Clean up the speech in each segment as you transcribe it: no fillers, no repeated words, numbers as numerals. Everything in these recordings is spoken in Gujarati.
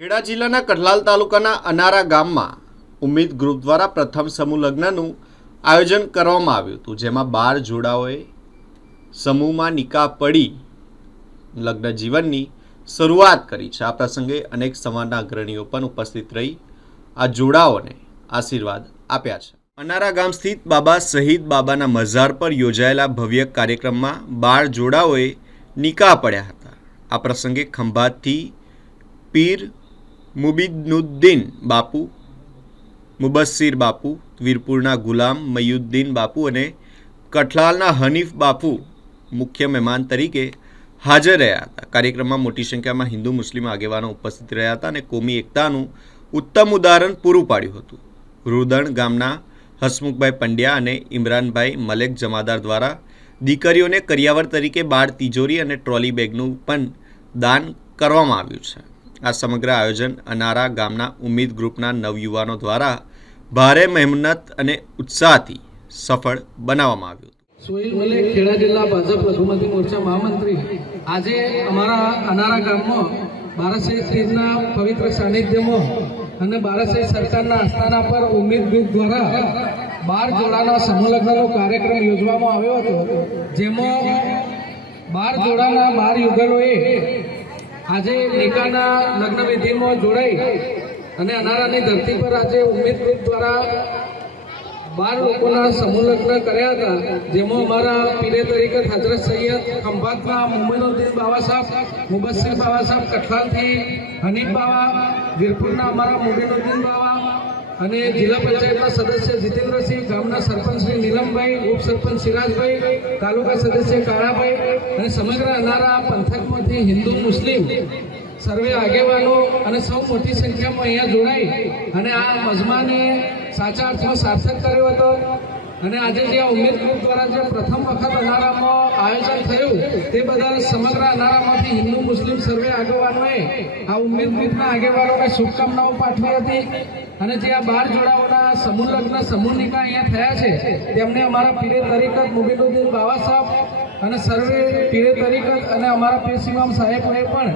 ખેડા જિલ્લાના કઠલાલ તાલુકાના અનારા ગામમાં ઉમ્મીદ ગ્રુપ દ્વારા પ્રથમ સમૂહ લગ્નનું આયોજન કરવામાં આવ્યું હતું, જેમાં 12 જોડાઓએ સમૂહમાં નિકાહ પડી લગ્ન જીવનની શરૂઆત કરી છે। આ પ્રસંગે અનેક સમાજના અગ્રણીઓ પણ ઉપસ્થિત રહી આ જોડાઓને આશીર્વાદ આપ્યા છે। અનારા ગામ સ્થિત બાબા શહીદ બાબાના મઝાર પર યોજાયેલા ભવ્ય કાર્યક્રમમાં 12 જોડાઓએ નિકાહ પડ્યા હતા। આ પ્રસંગે ખંભાતથી પીર મુબીનુદ્દીન બાપુ, મુબસ્સીર બાપુ, વીરપુરના ગુલામ મયુદ્દીન બાપુ અને કઠલાલના હનીફ બાપુ મુખ્ય મહેમાન તરીકે હાજર રહ્યા હતા। કાર્યક્રમમાં મોટી સંખ્યામાં હિન્દુ મુસ્લિમ આગેવાનો ઉપસ્થિત રહ્યા હતા અને કોમી એકતાનું ઉત્તમ ઉદાહરણ પૂરું પાડ્યું હતું। રૂદણ ગામના હસમુખભાઈ પંડ્યા અને ઇમરાનભાઈ મલેક જમાદાર દ્વારા દીકરીઓને કરિયાવર તરીકે 12 તિજોરી અને ટ્રોલી બેગનું પણ દાન કરવામાં આવ્યું છે। આ સમગ્ર આયોજન અનારા ગામના ઉમ્મીદ ગ્રુપના નવયુવાનો દ્વારા ભારે મહેનત અને ઉત્સાહથી સફળ બનાવવામાં આવ્યું હતું। સોહિલ મલેક, ખેડા જિલ્લા ભાજપ લઘુમતી મોરચા મહામંત્રી, આજે અમારા અનારા ગામમાં બારા શહીદ પીરના પવિત્ર સાનિધ્યમાં અને બારા શહીદ સરકારના આસ્થાના પર ઉમ્મીદ ગ્રુપ દ્વારા 12 જોડાના સમૂહ લગ્નનો કાર્યક્રમ યોજવામાં આવ્યો હતો, જેમાં 12 જોડાના 12 યુગલોએ આજે નિકાહના લગ્ન વિધિમાં જોડાઈ અને અનારાની ધરતી પર આજે ઉમ્મીદ ગ્રુપ દ્વારા 12 લોકોના સમૂહ લગ્ન કર્યા હતા, જેમાં અમારા પીરે તરીકે હજરત સૈયદ ખંભાતના મુબીનુદ્દીન બાવા સાહેબ, મુબસ્સીર બાવા સાહેબ, કઠલાલથી હનીફ બાવા, વીરપુરના અમારા મુબીનુદ્દીન બાવા અને જિલ્લા પંચાયતના સદસ્ય જીતેન્દ્રસિંહ, ગામના સરપંચ શ્રી નીલમભાઈ, ઉપસરપંચ સિરાજભાઈ, તાલુકા સદસ્ય કાળાભાઈ અને સમગ્ર અનારા પંથકમાંથી હિન્દુ મુસ્લિમ સર્વે આગેવાનો અને સૌ મોટી સંખ્યામાં અહીંયા જોડાઈ અને આ મજમાને સાચા અર્થમાં સાર્થક કર્યો હતો। અને આજે જે ઉમ્મીદ ગ્રુપ દ્વારા જે પ્રથમ વખત અનારામાં આયોજન થયું તે બદલ સમગ્ર અનારામાંથી હિન્દુ મુસ્લિમ સર્વે આગેવાનોએ આ ઉમ્મીદ ગ્રુપના આગેવાનોને શુભકામનાઓ પાઠવી હતી। અને જે આ 12 જોડાઓના સમૂહ લગ્ન સમૂહ નિકાહ અહીંયા થયા છે તેમને અમારા પીરે તરીકત મુબીનુદ્દીન બાવા સાહેબ અને સર્વે પીરે તરીકત અને અમારા પીર ઇમામ સાહેબોએ પણ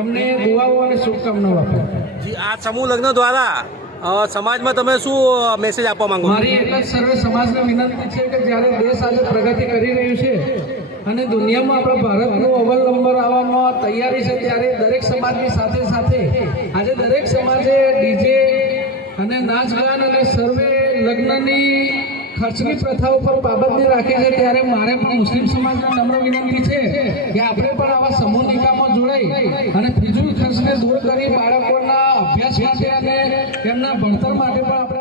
એમને દુઆઓ અને શુભકામનાઓ આપી। જી, આ સમૂહ લગ્ન દ્વારા સમાજમાં તમે શું મેસેજ આપવા માંગો? મારી એક જ સર્વે સમાજને વિનંતી છે કે જ્યારે દેશ આજે પ્રગતિ કરી રહ્યું છે અને દુનિયામાં આપણા ભારતનું અવ્વલ નંબર આવવામાં તૈયારી છે, ત્યારે દરેક સમાજની સાથે સાથે આજે દરેક સમાજે ડીજે અને નાચ ગાન અને સર્વે લગ્નની ખર્ચની પ્રથા ઉપર પાબંદી રાખી છે, ત્યારે મારે પણ મુસ્લિમ સમાજને નમ્ર વિનંતી છે કે આપણે પણ આવા સમૂહ નિકાહમાં જોડાઈ અને ફિઝુલ ખર્ચને દૂર કરી બાળકોના અભ્યાસ માટે અને તેમના ભણતર માટે પણ આપણે